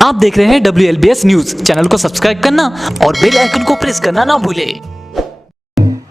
आप देख रहे हैं WLBS न्यूज। चैनल को सब्सक्राइब करना और बेल आइकन को प्रेस करना ना भूलें।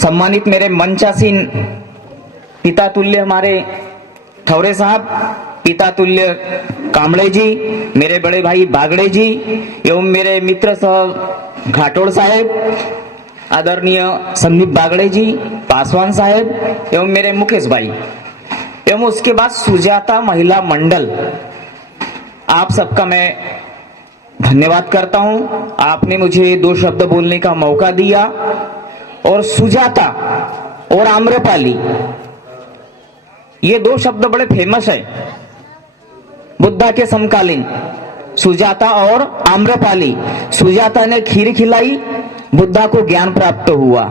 सम्मानित मेरे मंचासीन पिता तुल्य हमारे ठौरे साहब, पिता तुल्य कामड़े जी, मेरे बड़े भाई बागड़े जी एवं मेरे मित्र सह घाटोड़ साहेब, आदरणीय संदीप बागड़े जी, पासवान साहेब एवं मेरे मुकेश भाई एवं उसके बाद सुजाता महिला मंडल, आप सबका मैं धन्यवाद करता हूं। आपने मुझे दो शब्द बोलने का मौका दिया। और सुजाता और आम्रपाली, ये दो शब्द बड़े फेमस है बुद्धा के समकालीन। सुजाता और आम्रपाली, सुजाता ने खीर खिलाई, बुद्धा को ज्ञान प्राप्त हुआ।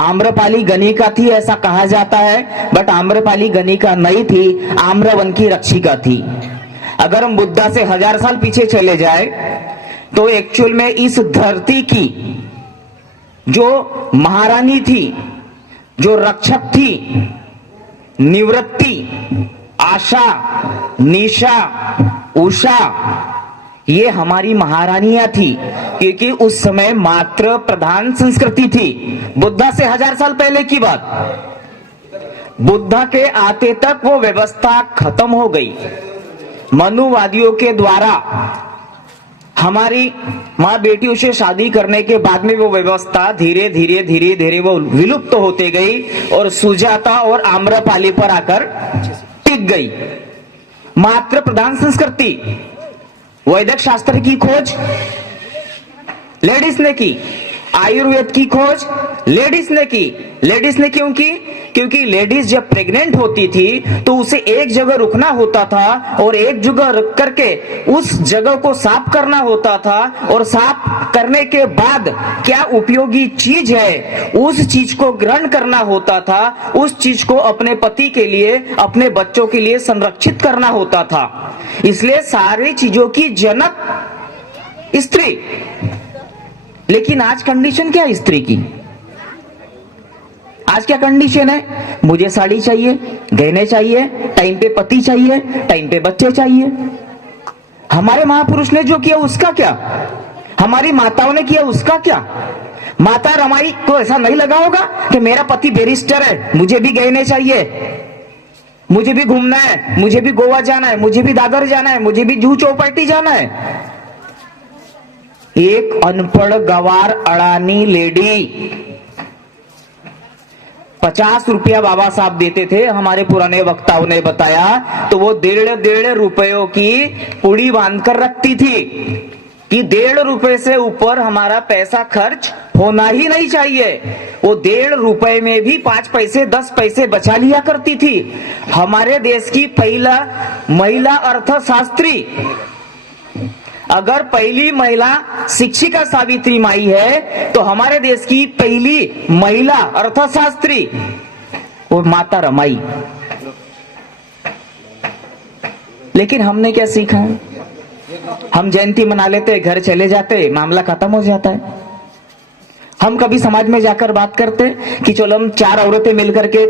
आम्रपाली गणिका थी ऐसा कहा जाता है, बट आम्रपाली गणिका नहीं थी, आम्रवन की रक्षिका थी। अगर हम बुद्धा से 1000 साल पीछे चले जाए तो एक्चुअल में इस धरती की जो महारानी थी, जो रक्षक थी, निवृत्ति, आशा, निशा, उषा, ये हमारी महारानियां थी, क्योंकि उस समय मात्र प्रधान संस्कृति थी। बुद्धा से 1000 साल पहले की बात, बुद्धा के आते तक वो व्यवस्था खत्म हो गई। मनुवादियों के द्वारा हमारी माँ बेटियों से शादी करने के बाद में वो व्यवस्था धीरे धीरे वो विलुप्त होते गई और सुजाता और आम्रपाली पर आकर टिक गई। मात्र प्रधान संस्कृति, वैदिक शास्त्र की खोज लेडीज ने की, आयुर्वेद की खोज लेडीज ने की। लेडीज ने क्यों की? क्योंकि लेडीज जब प्रेग्नेंट होती थी तो उसे एक जगह रुकना होता था और एक जगह रुक करके उस जगह को साफ करना होता था, और साफ करने के बाद क्या उपयोगी चीज है उस चीज को ग्रहण करना होता था, उस चीज को अपने पति के लिए, अपने बच्चों के लिए संरक्षित करना होता था। इसलिए सारी चीजों की जनक स्त्री। लेकिन आज कंडीशन क्या है स्त्री की? आज क्या कंडीशन है? मुझे साड़ी चाहिए, गहने चाहिए, टाइम पे पति चाहिए, टाइम पे बच्चे चाहिए। हमारे महापुरुष ने जो किया उसका क्या? हमारी माताओं ने किया उसका क्या? माता रमाई को ऐसा नहीं लगा होगा कि मेरा पति बैरिस्टर है, मुझे भी गहने चाहिए, मुझे भी घूमना है, मुझे भी गोवा जाना है, मुझे भी दादर जाना है, मुझे भी जूहू चौपाटी जाना है। एक अनपढ़ गवार अड़ानी लेडी 50 रुपया बाबा साहब देते थे, हमारे पुराने वक्ताओं ने बताया, तो वो 1.5 रुपयों की पुड़ी बांधकर रखती थी कि 1.5 रुपए से ऊपर हमारा पैसा खर्च होना ही नहीं चाहिए। वो 1.5 रुपए में भी 5 पैसे 10 पैसे बचा लिया करती थी। हमारे देश की पहला महिला अर्थशास्त्री, अगर पहली महिला शिक्षिका सावित्री माई है तो हमारे देश की पहली महिला अर्थशास्त्री वो माता रमाई। लेकिन हमने क्या सीखा है? हम जयंती मना लेते, घर चले जाते, मामला खत्म हो जाता है। हम कभी समाज में जाकर बात करते कि चलो हम 4 औरतें मिलकर के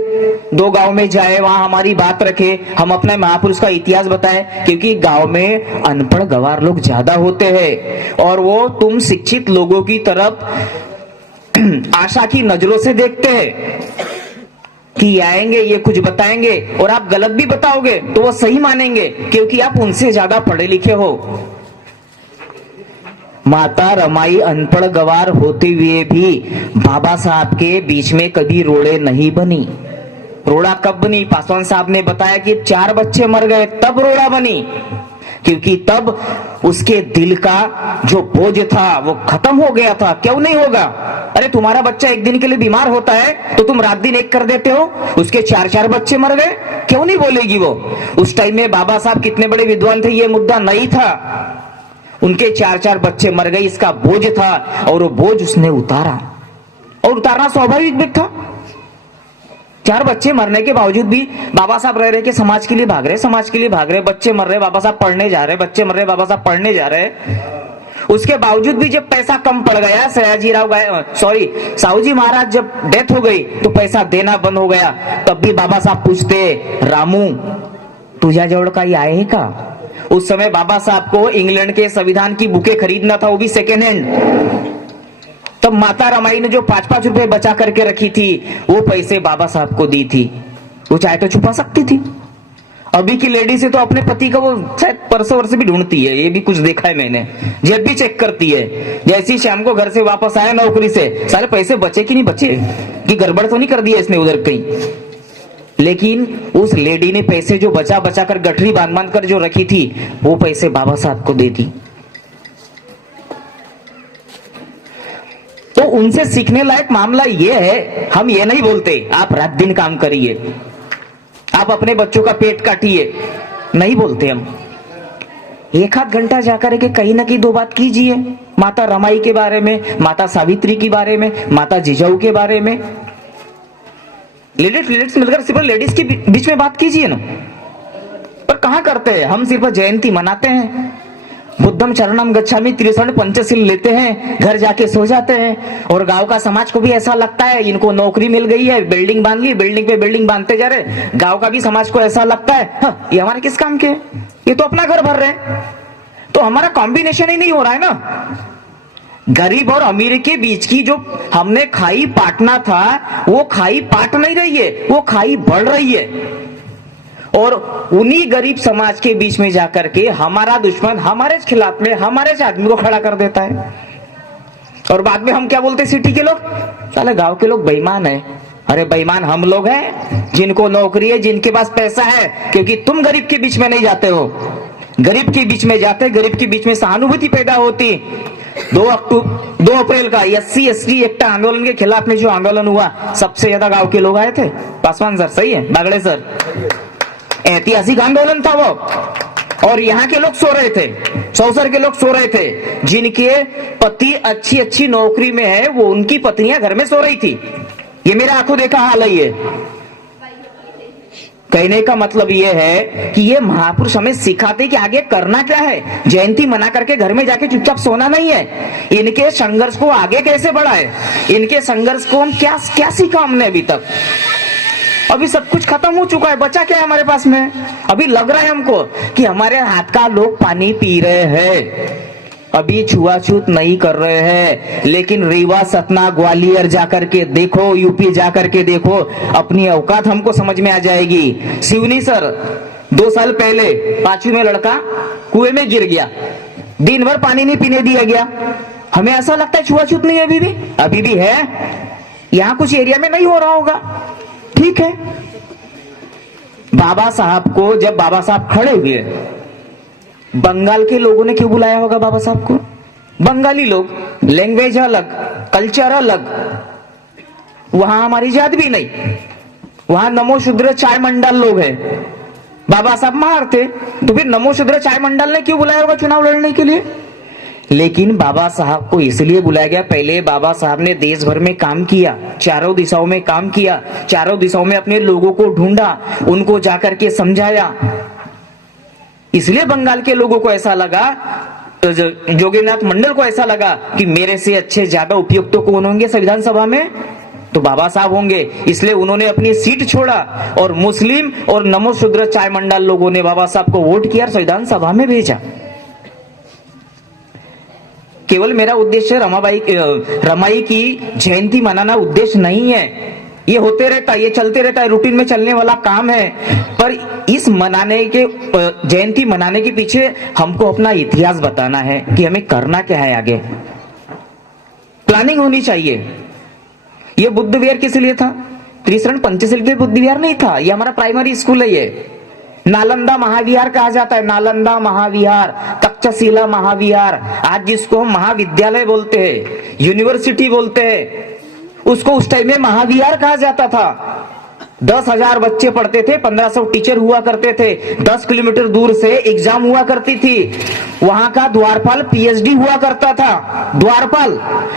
2 गांव में जाए, वहां हमारी बात रखे, हम अपने महापुरुष का इतिहास बताएं, क्योंकि गांव में अनपढ़ गवार लोग ज्यादा होते हैं और वो तुम शिक्षित लोगों की तरफ आशा की नजरों से देखते हैं कि आएंगे ये कुछ बताएंगे, और आप गलत भी बताओगे तो वो सही मानेंगे क्योंकि आप उनसे ज्यादा पढ़े लिखे हो। माता रमाई अनपढ़ गवार होते हुए भी बाबा साहब के बीच में कभी रोड़े नहीं बनी। रोड़ा कब बनी? पासवान साहब ने बताया कि 4 बच्चे मर गए तब रोड़ा बनी, क्योंकि तब उसके दिल का जो बोझ था वो खत्म हो गया था। क्यों नहीं होगा? अरे तुम्हारा बच्चा एक दिन के लिए बीमार होता है तो तुम रात दिन एक कर देते हो, उसके 4 बच्चे मर गए, क्यों नहीं बोलेगी वो? उस टाइम में बाबा साहब कितने बड़े विद्वान थे, ये मुद्दा नहीं था। उनके 4 बच्चे मर गए, इसका बोझ था और वो बोझ उसने उतारा, और उतारना स्वाभाविक भी था। 4 बच्चे मरने के बावजूद भी बाबा साहब रह रहे के समाज के लिए भाग रहे, समाज के लिए भाग रहे, बच्चे मर रहे, बाबा साहब पढ़ने जा रहे, बच्चे मर रहे, बाबा साहब पढ़ने जा रहे। उसके बावजूद भी जब पैसा कम पड़ गया, साहूजी महाराज जब डेथ हो गई तो पैसा देना बंद हो गया, तब भी बाबा साहब पूछते, रामू तुझ्या जवळ काही आहे का? उस समय बाबा साहब को इंग्लैंड के संविधान की बुकें खरीदना था, वो भी सेकेंड हैंड। तब माता रमाई ने जो 5-5 रुपए बचा करके रखी थी, वो पैसे बाबा साहब को दी थी। वो चाहे तो छुपा सकती थी। अभी की लेडी से तो अपने पति का वो शायद परसों वर्ष भी ढूंढती है, ये भी कुछ देखा है मैंने, जब भी चेक करती है। जैसे ही शाम को घर से वापस आया नौकरी से, सारे पैसे बचे कि नहीं बचे, कि गड़बड़ तो नहीं कर दिया इसने उधर कहीं। लेकिन उस लेडी ने पैसे जो बचा बचा कर गठरी बांध बांध कर जो रखी थी, वो पैसे बाबा साहब को दे दी। तो उनसे सीखने लायक मामला ये है, हम ये नहीं बोलते आप रात दिन काम करिए, आप अपने बच्चों का पेट काटिए, नहीं बोलते हम। एक आध घंटा जाकर के कहीं ना कहीं 2 बात कीजिए, माता रमाई के बारे में, माता सावित्री के बारे में, माता जिजाऊ के बारे में। लेडीज मिलकर सिर्फ लेडीज के बीच में बात कीजिए ना। पर कहां करते हैं हम, सिर्फ जयंती मनाते हैं, बुद्धम चरणम गच्छामि 63 पंचशील लेते हैं, घर जाके सो जाते हैं। और गांव का समाज को भी ऐसा लगता है इनको नौकरी मिल गई है, बिल्डिंग बांध ली, बिल्डिंग पे बिल्डिंग बांधते जा रहे। गांव का भी समाज को ऐसा लगता है, हाँ, ये हमारे किस काम के, ये तो अपना घर भर रहे हैं। तो हमारा कॉम्बिनेशन ही नहीं हो रहा है ना। गरीब और अमीर के बीच की जो हमने खाई पाटना था, वो खाई पाट नहीं रही है, वो खाई बढ़ रही है। और उन्हीं गरीब समाज के बीच में जाकर के हमारा दुश्मन हमारे खिलाफ में हमारे आदमी को खड़ा कर देता है। और बाद में हम क्या बोलते हैं, सिटी के लोग, साले गांव के लोग बेईमान है। अरे बेईमान हम लोग हैं जिनको नौकरी है, जिनके पास पैसा है, क्योंकि तुम गरीब के बीच में नहीं जाते हो। गरीब के बीच में जाते, गरीब के बीच में सहानुभूति पैदा होती। 2 अप्रैल का SC/ST एक्ट आंदोलन के खिलाफ में जो आंदोलन हुआ, सबसे ज्यादा गांव के लोग आए थे। पासवान सर सही है, बागड़े सर, ऐतिहासिक आंदोलन था वो। और यहाँ के लोग सो रहे थे, सौसर के लोग सो रहे थे, जिनके पति अच्छी अच्छी नौकरी में है, वो उनकी पत्नियां घर में सो रही थी। ये मेरा आंखों देखा हाल है। ये कहने का मतलब ये है कि ये महापुरुष हमें सिखाते कि आगे करना क्या है। जयंती मना करके घर में जाके चुपचाप सोना नहीं है। इनके संघर्ष को आगे कैसे बढ़ाए, इनके संघर्ष को हम क्या सीखा हमने अभी तक। अभी सब कुछ खत्म हो चुका है, बचा क्या है हमारे पास में। अभी लग रहा है हमको कि हमारे हाथ का लोग पानी पी रहे हैं, अभी छुआछूत नहीं कर रहे हैं। लेकिन रीवा, सतना, ग्वालियर जाकर के देखो, यूपी जाकर के देखो, अपनी औकात हमको समझ में आ जाएगी। शिवनी सर 2 साल पहले 5वीं में लड़का कुएं में गिर गया, दिन भर पानी नहीं पीने दिया गया। हमें ऐसा लगता है छुआछूत नहीं है, अभी भी है। यहाँ कुछ एरिया में नहीं हो रहा होगा, ठीक है। बाबा साहब को जब बाबा साहब खड़े हुए, बंगाल के लोगों ने क्यों बुलाया होगा बाबा साहब को? बंगाली लोग, लैंग्वेज अलग, कल्चर अलग, वहां हमारी जात भी नहीं, वहां नमो शूद्र चाय मंडल लोग हैं। बाबा साहब मार थे, तो फिर नमो शूद्र चाय मंडल ने क्यों बुलाया होगा चुनाव लड़ने के लिए? लेकिन बाबा साहब को इसलिए बुलाया गया, पहले बाबा साहब ने देश भर में काम किया, चारों दिशाओं में काम किया, चारों दिशाओं में अपने लोगों को ढूंढा, उनको जाकर के समझाया। इसलिए बंगाल के लोगों को ऐसा लगा, जोगीनाथ मंडल को ऐसा लगा कि मेरे से अच्छे ज्यादा उपयुक्त तो कौन होंगे संविधान सभा में, तो बाबा साहब होंगे। इसलिए उन्होंने अपनी सीट छोड़ा और मुस्लिम और नमो शूद्र चाय मंडल लोगों ने बाबा साहब को वोट किया और संविधान सभा में भेजा। केवल मेरा उद्देश्य रमाई की जयंती मनाना उद्देश्य नहीं है। ये होते रहता है, ये चलते रहता है, रूटीन में चलने वाला काम है। पर इस मनाने के जयंती मनाने के पीछे हमको अपना इतिहास बताना है कि हमें करना क्या है, आगे प्लानिंग होनी चाहिए। ये बुद्ध विहार किस लिए था? 63 पंचशील के बुद्ध विहार नहीं था, ये हमारा प्राइमरी स्कूल है। ये नालंदा महाविहार कहा जाता है, नालंदा महाविहार, तक्षशिला महाविहार, आज जिसको हम महाविद्यालय बोलते हैं, यूनिवर्सिटी बोलते हैं, उसको उस टाइम में महाविहार कहा जाता था। 10,000 बच्चे पढ़ते थे, 1500 टीचर हुआ करते थे, 10 किलोमीटर दूर से एग्जाम हुआ करती थी। वहां का द्वारपाल PhD हुआ करता था, द्वारपाल,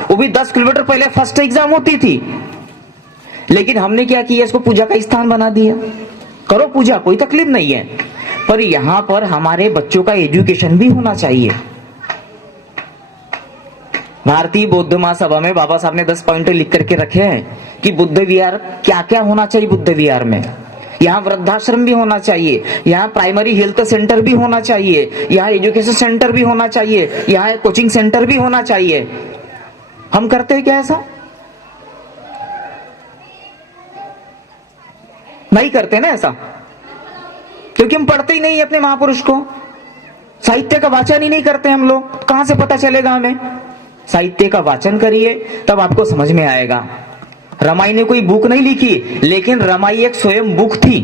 वो भी 10 किलोमीटर पहले फर्स्ट एग्जाम होती थी। लेकिन हमने क्या किया, इसको पूजा का स्थान बना दिया। करो पूजा, कोई तकलीफ नहीं है, पर यहां पर हमारे बच्चों का एजुकेशन भी होना चाहिए। भारतीय बौद्ध महासभा में बाबा साहब ने 10 पॉइंट लिख करके रखे हैं कि बुद्ध विहार क्या क्या होना चाहिए। बुद्ध विहार में यहाँ वृद्धाश्रम भी होना चाहिए, यहाँ प्राइमरी हेल्थ सेंटर भी होना चाहिए, यहाँ एजुकेशन सेंटर भी होना चाहिए, यहाँ कोचिंग सेंटर भी होना चाहिए। हम करते हैं क्या ऐसा? नहीं करते ना ऐसा, क्योंकि हम पढ़ते ही नहीं अपने महापुरुष को। साहित्य का वाचन ही नहीं करते हम लोग, कहां से पता चलेगा हमें? साहित्य का वाचन करिए तब आपको समझ में आएगा। रमाई ने कोई बुक नहीं लिखी, लेकिन रमाई एक स्वयं बुक थी।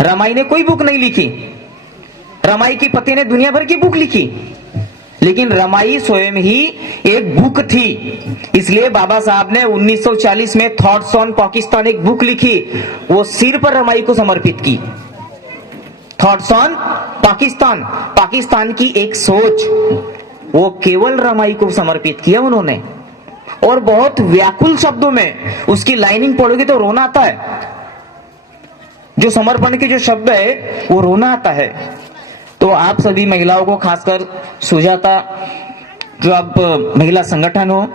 रमाई ने कोई बुक नहीं लिखी, रमाई के पति ने दुनिया भर की बुक लिखी, लेकिन रमाई स्वयं ही एक बुक थी। इसलिए बाबा साहब ने 1940 में थॉट्स ऑन पाकिस्तान एक बुक लिखी, वो सिर्फ रमाई को समर्पित की। थॉट्स ऑन पाकिस्तान, पाकिस्तान की एक सोच, वो केवल रमाई को समर्पित किया उन्होंने। और बहुत व्याकुल शब्दों में उसकी लाइनिंग पढ़ोगे तो रोना आता है। जो समर्पण के जो शब्द है वो रोना आता है। तो आप सभी महिलाओं को, खासकर सुजाता जो आप महिला संगठन हो,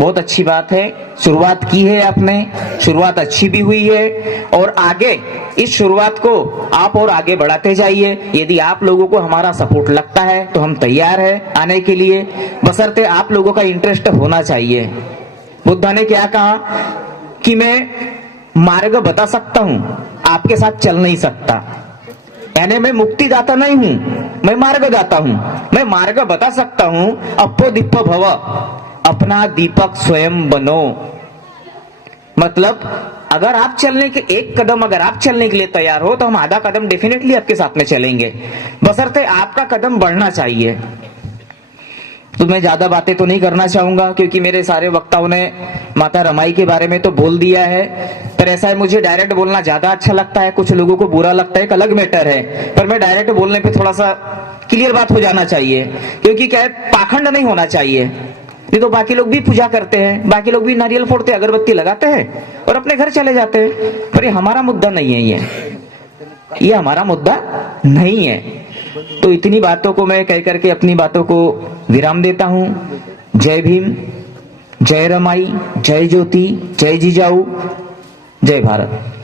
बहुत अच्छी बात है, शुरुआत की है आपने, शुरुआत अच्छी भी हुई है और आगे इस शुरुआत को आप और आगे बढ़ाते जाइए। यदि आप लोगों को हमारा सपोर्ट लगता है तो हम तैयार हैं आने के लिए, बशर्ते आप लोगों का इंटरेस्ट होना चाहिए। बुद्धा ने क्या कहा कि मैं मार्ग बता सकता हूं, आपके साथ चल नहीं सकता। यानी मैं मुक्तिदाता नहीं हूं, मैं मार्गदाता हूं। मैं मार्ग बता सकता हूं, अपो दीप भव, अपना दीपक स्वयं बनो। मतलब अगर आप चलने के एक कदम, अगर आप चलने के लिए तैयार हो तो हम आधा कदम डेफिनेटली आपके साथ में चलेंगे, बशर्ते आपका कदम बढ़ना चाहिए। तो मैं ज्यादा बातें तो नहीं करना चाहूंगा, क्योंकि मेरे सारे वक्ताओं ने माता रमाई के बारे में तो बोल दिया है। पर ऐसा है, मुझे डायरेक्ट बोलना ज्यादा अच्छा लगता है, कुछ लोगों को बुरा लगता है, एक अलग मैटर है। पर मैं डायरेक्ट बोलने पे थोड़ा सा क्लियर बात हो जाना चाहिए, क्योंकि क्या है, पाखंड नहीं होना चाहिए। नहीं तो बाकी लोग भी पूजा करते हैं, बाकी लोग भी नारियल फोड़ते, अगरबत्ती लगाते हैं और अपने घर चले जाते हैं। पर ये हमारा मुद्दा नहीं है, ये हमारा मुद्दा नहीं है। तो इतनी बातों को मैं कह करके अपनी बातों को विराम देता हूं। जय भीम, जय रमाई, जय ज्योति, जय जिजाऊ, जय भारत।